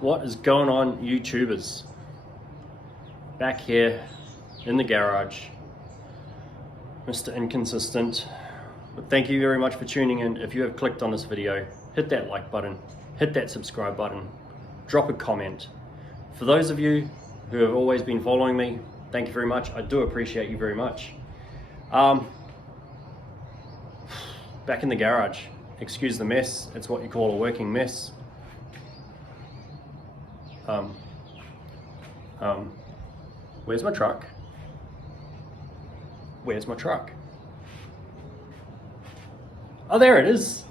What is going on, YouTubers? Back here in the garage, Mr. Inconsistent. But thank you very much for tuning in. If you have clicked on this video, hit that like button, hit that subscribe button, drop a comment. For those of you who have always been following me, thank you very much. I do appreciate you very much. Back in the garage. Excuse the mess. It's what you call a working mess. Where's my truck? Where's my truck? Oh, there it is.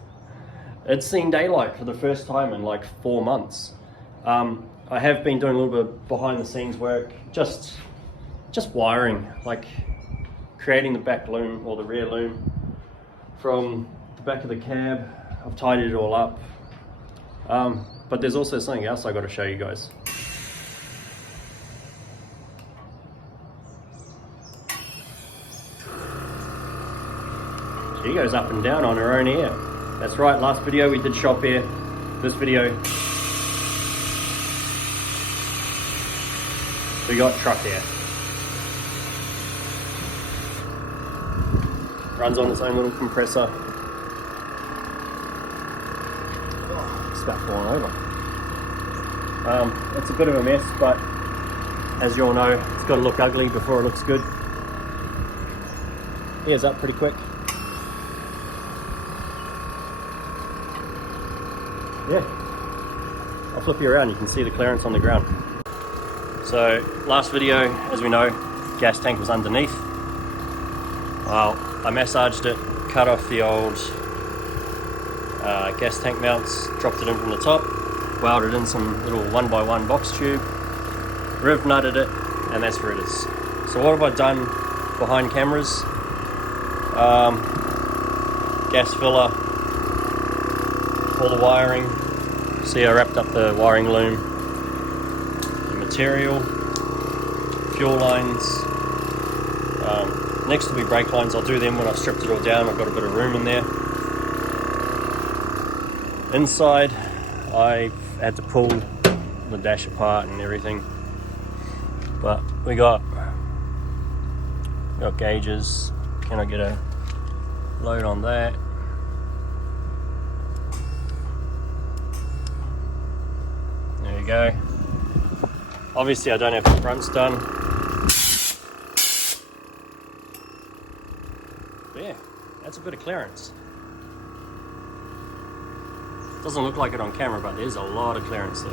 It's seen daylight for the first time in like 4 months. I have been doing a little bit of behind the scenes work, just wiring, like creating the back loom or the rear loom from the back of the cab. I've tidied it all up. But there's also something else I got to show you guys. She goes up and down on her own air. That's right, last video we did shop air. This video we got truck air. Runs on its own little compressor. It's about falling over. It's a bit of a mess, but as you all know, it's got to look ugly before it looks good. Air's up pretty quick. Yeah, I'll flip you around, you can see the clearance on the ground. So last video, as we know, gas tank was underneath. Well, I massaged it, cut off the old gas tank mounts, dropped it in from the top, welded in some little 1x1 box tube, riv nutted it, and that's where it is. So what have I done behind cameras? Gas filler, all the wiring. See, I wrapped up the wiring loom, the material, fuel lines. Next will be brake lines. I'll do them when I've stripped it all down. I've got a bit of room in there. Inside, I had to pull the dash apart and everything, but we got gauges. Can I get a load on that? There you go. Obviously I don't have the fronts done. But yeah, that's a bit of clearance. Doesn't look like it on camera, but there's a lot of clearance there.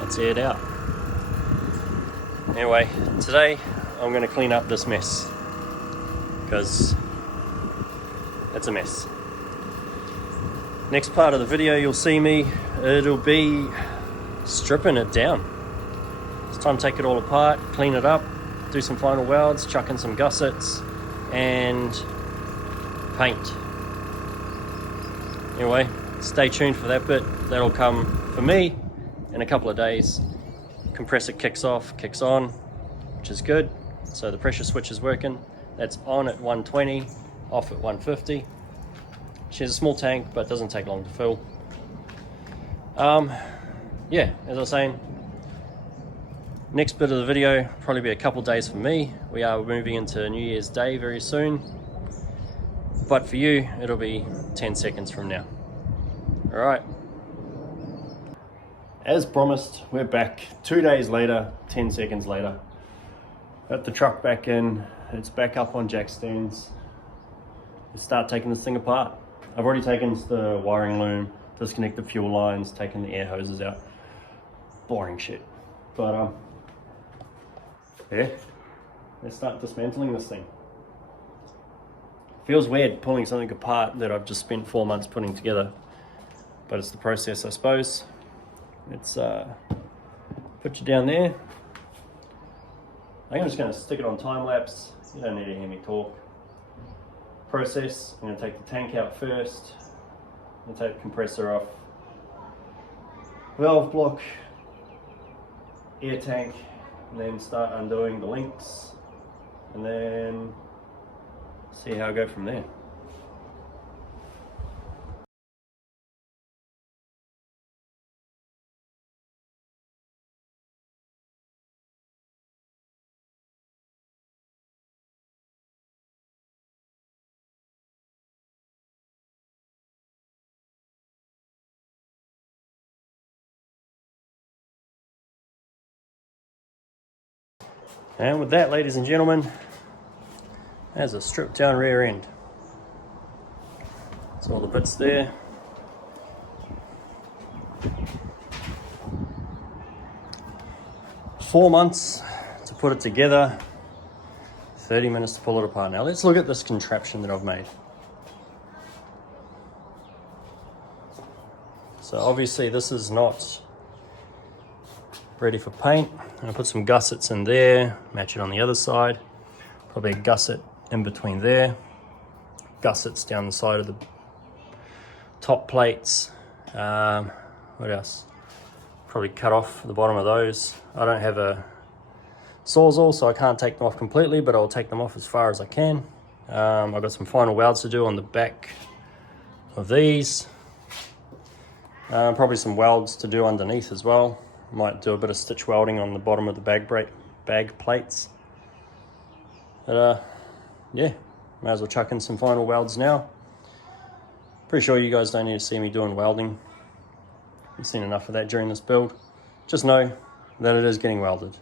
Let's air it out. Anyway, today I'm going to clean up this mess because it's a mess. Next part of the video you'll see me, it'll be stripping it down. It's time to take it all apart, clean it up, do some final welds, chuck in some gussets and paint. Anyway, stay tuned for that bit. That'll come for me in a couple of days. Compressor kicks off, kicks on, which is good. So the pressure switch is working. That's on at 120, off at 150. She has a small tank, but it doesn't take long to fill. Yeah, as I was saying, next bit of the video, probably be a couple days for me. We are moving into New Year's Day very soon. But for you, it'll be 10 seconds from now. All right. As promised, we're back 2 days later, 10 seconds later. Got the truck back in, it's back up on jack stands. Let's start taking this thing apart. I've already taken the wiring loom, disconnect the fuel lines, taken the air hoses out. Boring shit. But yeah, let's start dismantling this thing. Feels weird pulling something apart that I've just spent 4 months putting together, but it's the process, I suppose. Let's put you down there. I think I'm just going to stick it on time lapse. You don't need to hear me talk. Process, I'm going to take the tank out first. I'm going to take the compressor off. Valve block, air tank, and then start undoing the links, and then see how I go from there. And with that, ladies and gentlemen, there's a stripped down rear end. That's all the bits there. Four months to put it together, 30 minutes to pull it apart. Now let's look at this contraption that I've made. So obviously this is not ready for paint. I'm gonna put some gussets in there, match it on the other side. Probably a gusset in between there. Gussets down the side of the top plates. What else? Probably cut off the bottom of those. I don't have a sawzall, so I can't take them off completely, but I'll take them off as far as I can. I've got some final welds to do on the back of these. Probably some welds to do underneath as well. Might do a bit of stitch welding on the bottom of the bag plates. But yeah, may as well chuck in some final welds now. Pretty sure you guys don't need to see me doing welding. You've seen enough of that during this build. Just know that it is getting welded.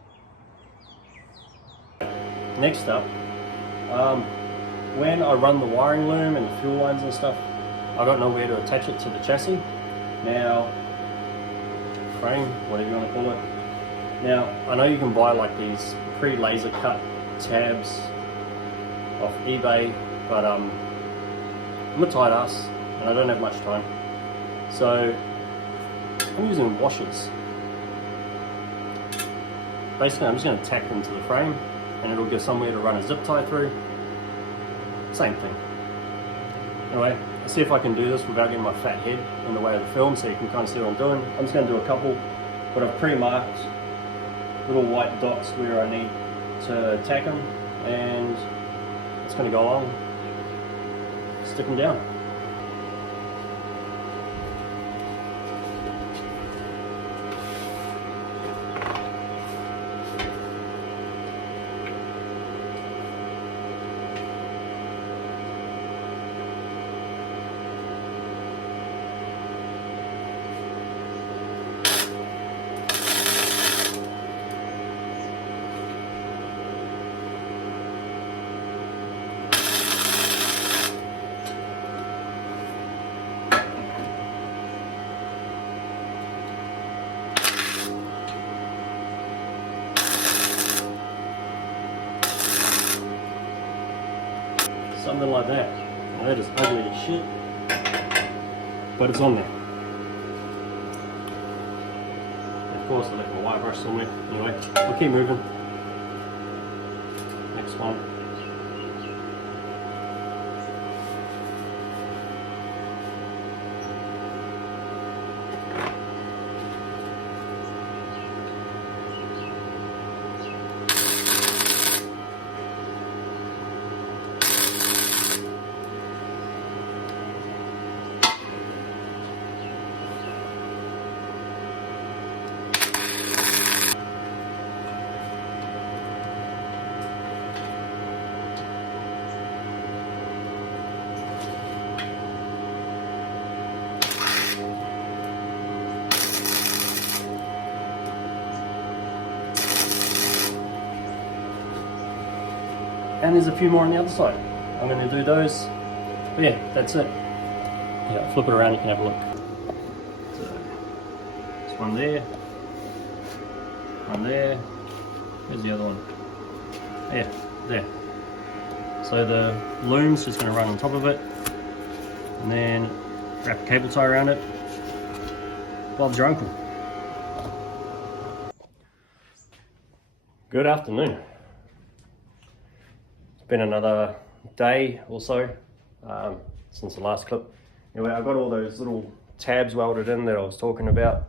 Next up, when I run the wiring loom and the fuel lines and stuff, I don't know where to attach it to the chassis. Now, frame, whatever you want to call it. Now, I know you can buy like these pre-laser cut tabs off eBay, but I'm a tight ass and I don't have much time. So I'm using washers. Basically, I'm just going to tack them to the frame and it'll give somewhere to run a zip tie through. Same thing. Anyway, let's see if I can do this without getting my fat head in the way of the film so you can kind of see what I'm doing. I'm just going to do a couple, but I've pre-marked little white dots where I need to tack them, and it's going to go along, stick them down. Something like that. Now that is ugly as shit, but it's on there. Of course, I left my white brush somewhere. Anyway, I'll keep moving. Next one. And there's a few more on the other side. I'm going to do those. But yeah, that's it. Yeah, flip it around, you can have a look. So, there's one there. One there. Where's the other one? Yeah, there. So the loom's just going to run on top of it. And then wrap a cable tie around it. Bob's your uncle. Good afternoon. Been another day or so since the last clip. Anyway, I got all those little tabs welded in that I was talking about.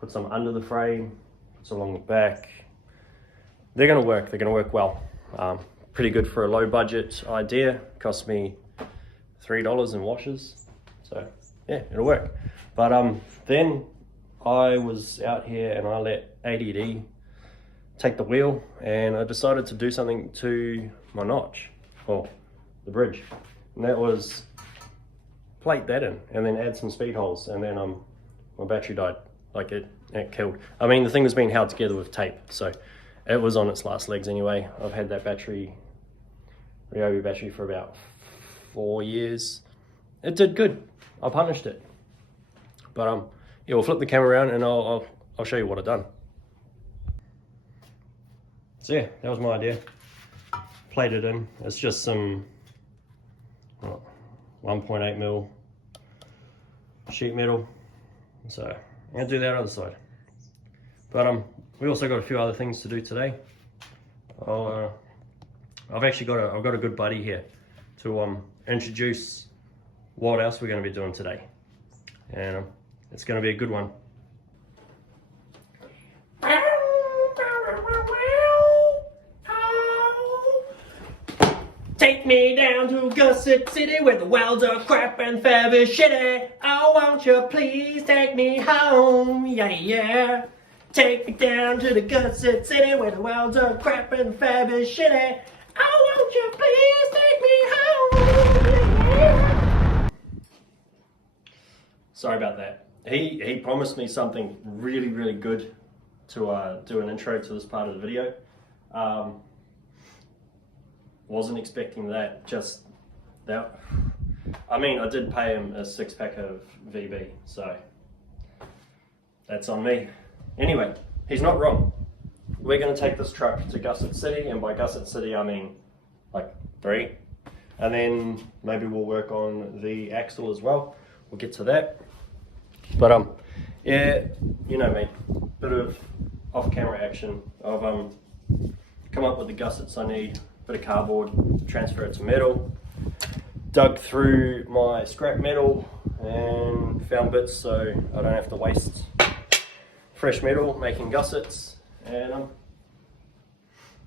put some under the frame, put some along the back. They're gonna work well. Pretty good for a low budget idea. Cost me $3 in washers. So yeah, it'll work. But then I was out here and I let ADD take the wheel, and I decided to do something to my notch, or the bridge. And that was plate that in and then add some speed holes, and then my battery died. Like it killed. I mean, the thing was being held together with tape, so it was on its last legs anyway. I've had that battery, Ryobi battery, for about 4 years. It did good. I punished it. But yeah, we'll flip the camera around and I'll show you what I've done. So yeah, that was my idea. Plate it in. It's just some 1.8 mil sheet metal. So I'm gonna do that other side. But we also got a few other things to do today. I've got a good buddy here to introduce what else we're going to be doing today, and it's going to be a good one. Take me down to Gusset City where the welds are crap and fab is shitty. Oh, won't you please take me home? Yeah, yeah. Take me down to the Gusset City where the welds are crap and fab is shitty. Oh, won't you please take me home? Yeah. Sorry about that. He promised me something really, really good to do an intro to this part of the video. Wasn't expecting that, just that. I mean, I did pay him a 6-pack of VB, so that's on me. Anyway, he's not wrong. We're going to take this truck to Gusset City, and by Gusset City I mean like 3. And then maybe we'll work on the axle as well. We'll get to that. But yeah, you know me, bit of off-camera action. I've come up with the gussets I need. Bit of cardboard, transfer it to metal, dug through my scrap metal and found bits so I don't have to waste fresh metal making gussets, and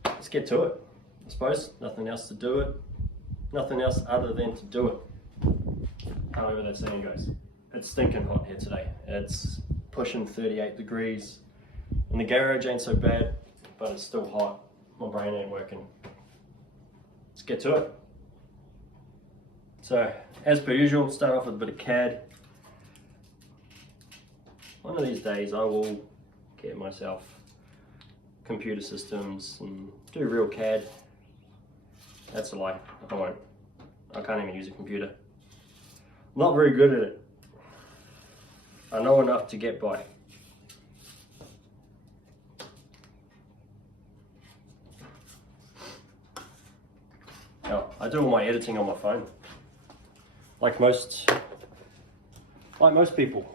let's get to it. I suppose nothing else to do it, nothing else other than to do it. However that saying goes. It's stinking hot here today. It's pushing 38 degrees. In the garage ain't so bad, but it's still hot. My brain ain't working. Let's get to it. So, as per usual, start off with a bit of CAD. One of these days I will get myself computer systems and do real CAD. That's a lie, I won't. I can't even use a computer. I'm not very good at it. I know enough to get by. I do all my editing on my phone, like most people.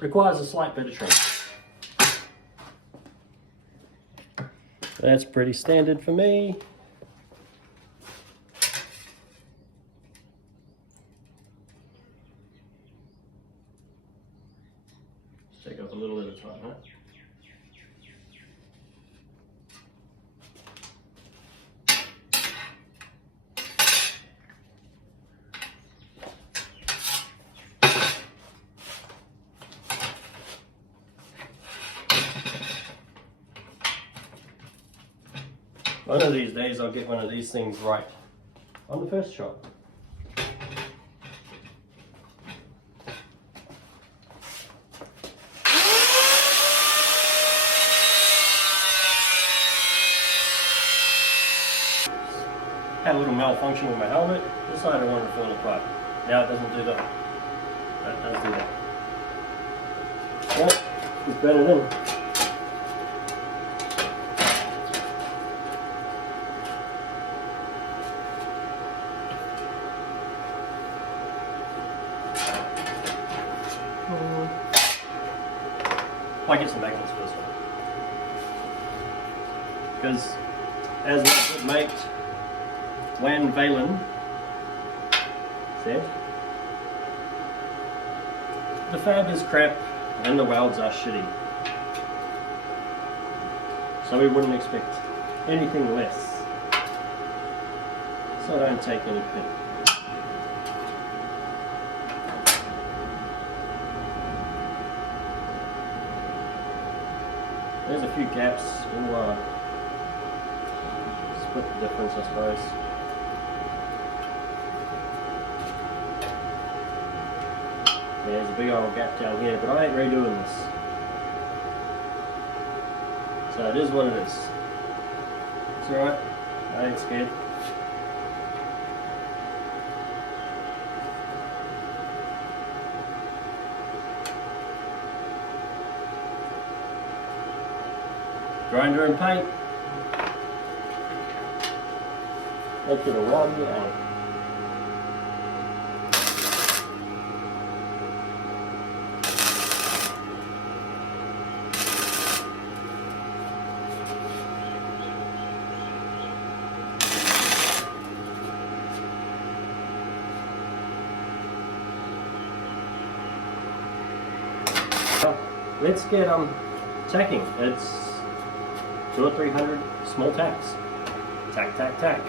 Requires a slight bit of trim. That's pretty standard for me. Let's take off a little at a time, huh? One of these days I'll get one of these things right on the first shot. Had a little malfunction with my helmet. Decided I wanted to fall apart. Now it doesn't do that. That does do that. Yep, it's better than. I get some magnets for this one. Because as my good mate Van Valen said, the fab is crap and the welds are shitty. So we wouldn't expect anything less. So don't take any pit. There's a few gaps. We'll split the difference, I suppose. Yeah, there's a big old gap down here, but I ain't redoing this. So it is what it is. It's alright. I ain't scared. Grinder and paint. Make it a rubber out. Let's get tacking. It's 200 or 300 small tacks. Tack, tack, tack.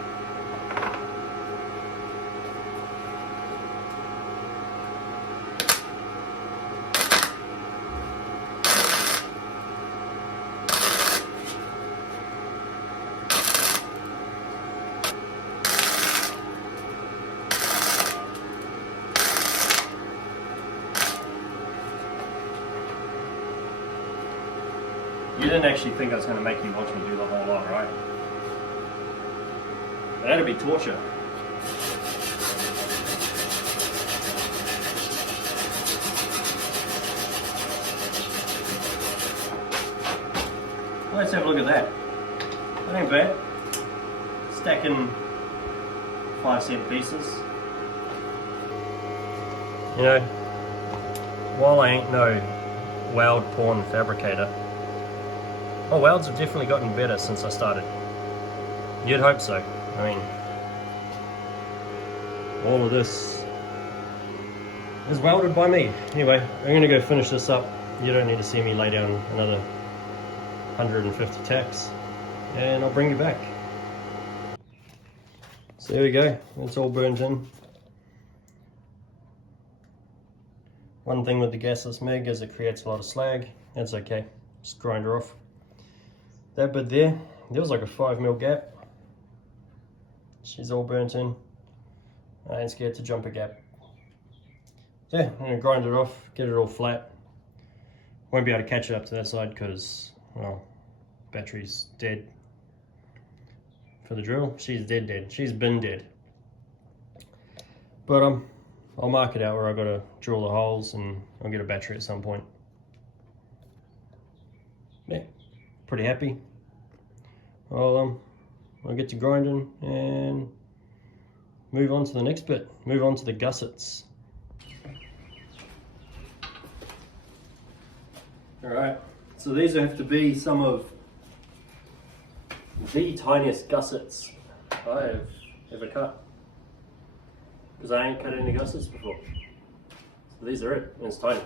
You didn't actually think I was going to make you watch me do the whole lot, right? That'd be torture. Let's have a look at that. That ain't bad. Stacking 5-cent pieces. You know, while I ain't no weld porn fabricator, oh, welds have definitely gotten better since I started. You'd hope so. I mean, all of this is welded by me. Anyway, I'm going to go finish this up. You don't need to see me lay down another 150 tacks. And I'll bring you back. So there we go. It's all burnt in. One thing with the gasless MIG is it creates a lot of slag. That's okay. Just grind her off. That bit there was like a 5mm gap. She's all burnt in. I ain't scared to jump a gap. Yeah, I'm gonna grind it off, get it all flat. Won't be able to catch it up to that side because, well, battery's dead for the drill. She's dead. She's been dead. But I'll mark it out where I gotta drill the holes and I'll get a battery at some point. Yeah, pretty happy. I'll get to grinding and move on to the next bit. Move on to the gussets. Alright, so these have to be some of the tiniest gussets I have ever cut. Because I ain't cut any gussets before. So these are it, and it's tiny.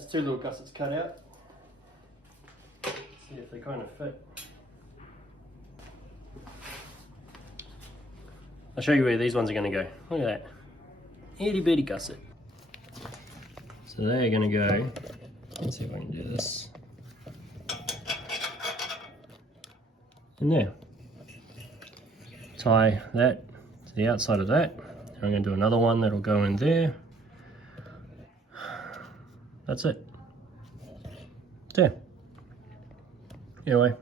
That's 2 little gussets cut out. See if they kind of fit. I'll show you where these ones are going to go. Look at that. Itty bitty gusset. So they're going to go, let's see if I can do this, in there. Tie that to the outside of that. And I'm going to do another one that'll go in there. That's it. There. Anyway,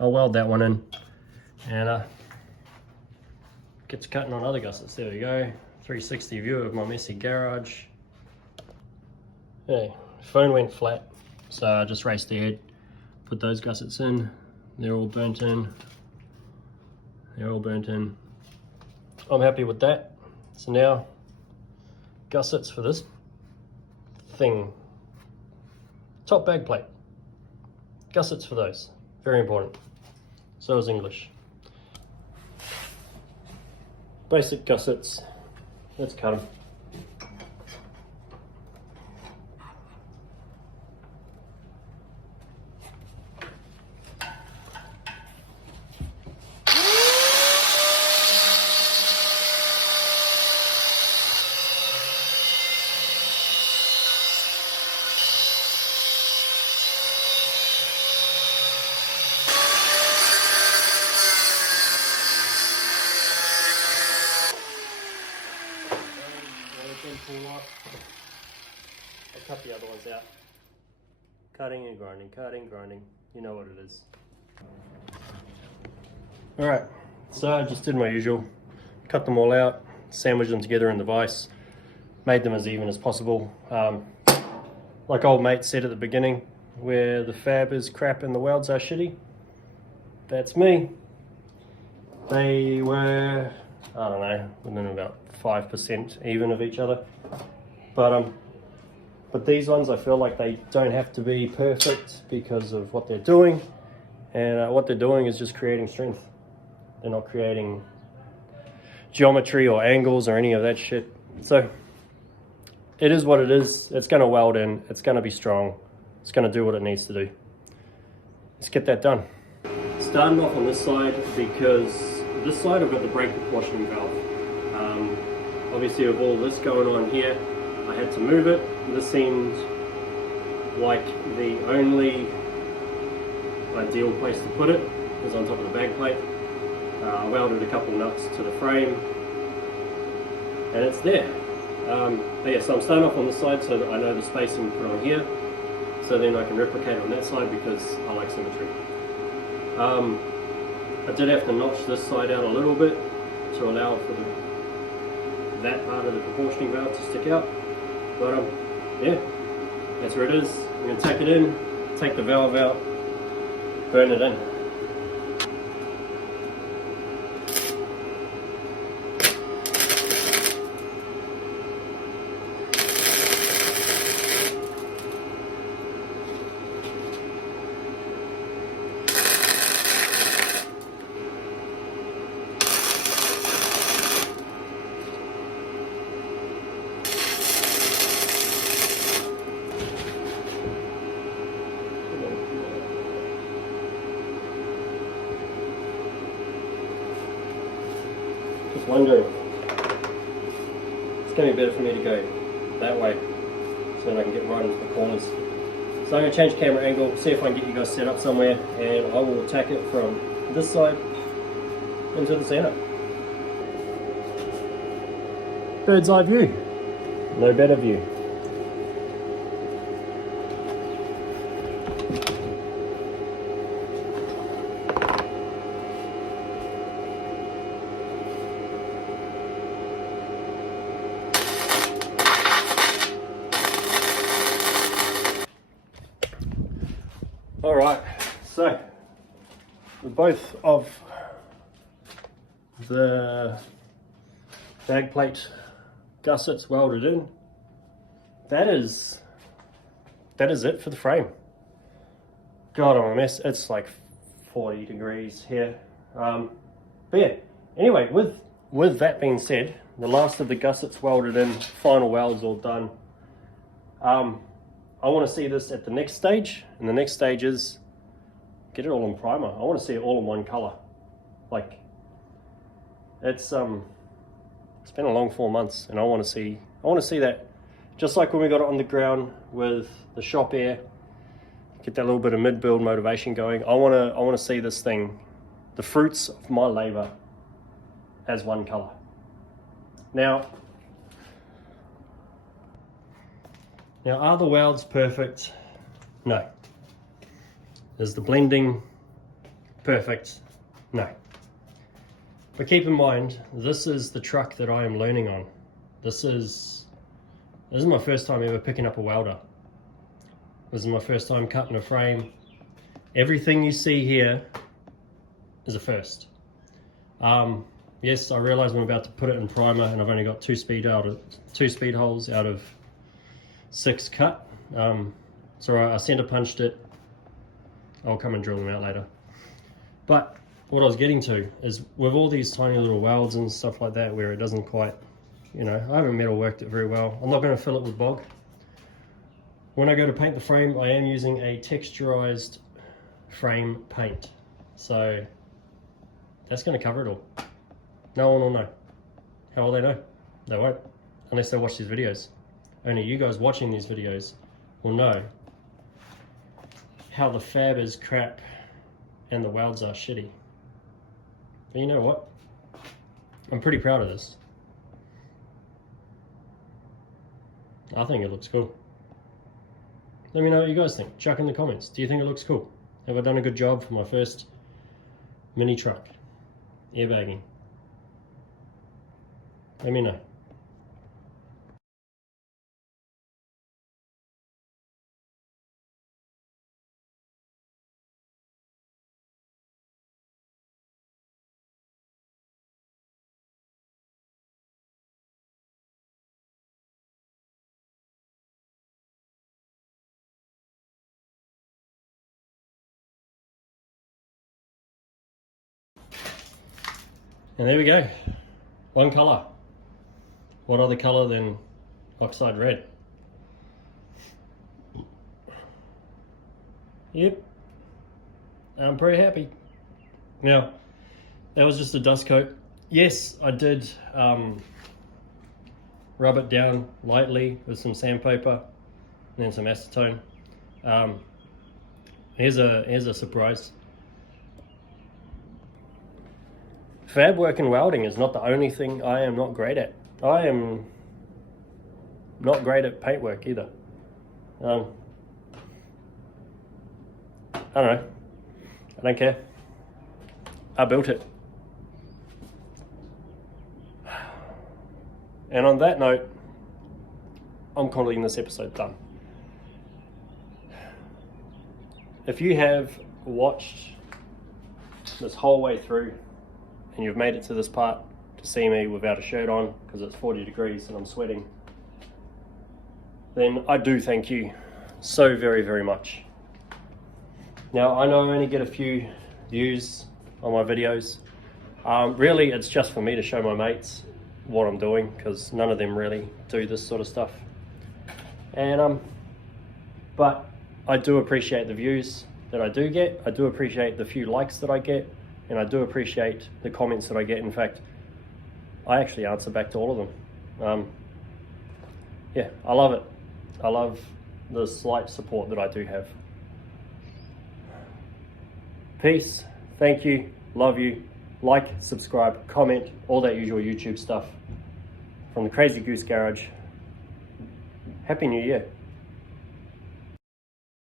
I'll weld that one in and get to cutting on other gussets. There we go. 360 view of my messy garage. Hey, phone went flat, so I just raced ahead, put those gussets in. They're all burnt in. They're all burnt in. I'm happy with that. So now, gussets for this thing. Top bag plate. Gussets for those. Very important. So is English. Basic gussets. Let's cut them. I cut the other ones out. Cutting and grinding, cutting, grinding. You know what it is. Alright, so I just did my usual. Cut them all out, sandwiched them together in the vise, made them as even as possible. Like old mate said at the beginning, where the fab is crap and the welds are shitty. That's me. They were, I don't know, within about 5% even of each other. But these ones, I feel like they don't have to be perfect because of what they're doing. And what they're doing is just creating strength. They're not creating geometry or angles or any of that shit. So it is what it is. It's going to weld in. It's going to be strong. It's going to do what it needs to do. Let's get that done. Starting off on this side, because this side I've got the brake washing valve. Obviously with all this going on here, I had to move it. This seemed like the only ideal place to put it, is on top of the bag plate. I welded a couple nuts to the frame and it's there. But yeah, so I'm starting off on this side so that I know the spacing to put on here, so then I can replicate on that side because I like symmetry. I did have to notch this side out a little bit to allow for that part of the proportioning valve to stick out. But yeah, that's where it is. I'm going to tack it in, take the valve out, burn it in. Just wondering, it's going to be better for me to go that way so that I can get right into the corners. So I'm going to change camera angle, see if I can get you guys set up somewhere, and I will attack it from this side into the center. Bird's eye view, no better view. Alright, so with both of the bag plate gussets welded in, that is it for the frame. God, I'm a mess. It's like 40 degrees here. But yeah, anyway, with that being said, the last of the gussets welded in, final welds all done. I want to see this at the next stage, and the next stage is get it all in primer. I want to see it all in one color. Like, it's been a long 4 months, and I want to see that, just like when we got it on the ground with the shop air, get that little bit of mid-build motivation going. I want to see this thing, the fruits of my labor, as one color. Now, are the welds perfect? No. Is the blending perfect? No. But keep in mind, this is the truck that I am learning on. This is my first time ever picking up a welder. This is my first time cutting a frame. Everything you see here is a first. Yes, I realize I'm about to put it in primer, and I've only got two speed holes out of 6 cut. So I center punched it. I'll come and drill them out later. But what I was getting to is, with all these tiny little welds and stuff like that, where it doesn't quite, I haven't metal worked it very well. I'm not going to fill it with bog. When I go to paint the frame, I am using a texturized frame paint. So that's going to cover it all. No one will know. How will they know? They won't, unless they watch these videos. Only you guys watching these videos will know how the fab is crap and the welds are shitty. But you know what? I'm pretty proud of this. I think it looks cool. Let me know what you guys think. Chuck in the comments. Do you think it looks cool? Have I done a good job for my first mini truck? Airbagging. Let me know. And there we go. One color. What other color than oxide red? Yep. I'm pretty happy. Now, that was just a dust coat. Yes, I did rub it down lightly with some sandpaper and then some acetone. Here's a surprise. Fab work and welding is not the only thing I am not great at. I am not great at paintwork either. I don't know. I don't care. I built it. And on that note, I'm calling this episode done. If you have watched this whole way through and you've made it to this part to see me without a shirt on because it's 40 degrees and I'm sweating, then I do thank you so very, very much. Now, I know I only get a few views on my videos. Really, it's just for me to show my mates what I'm doing, because none of them really do this sort of stuff. And but I do appreciate the views that I do get. I do appreciate the few likes that I get, and I do appreciate the comments that I get. In fact, I actually answer back to all of them. Yeah, I love it. I love the slight support that I do have. Peace, thank you, love you. Like, subscribe, comment, all that usual YouTube stuff. From the Crazy Goose Garage, Happy New Year.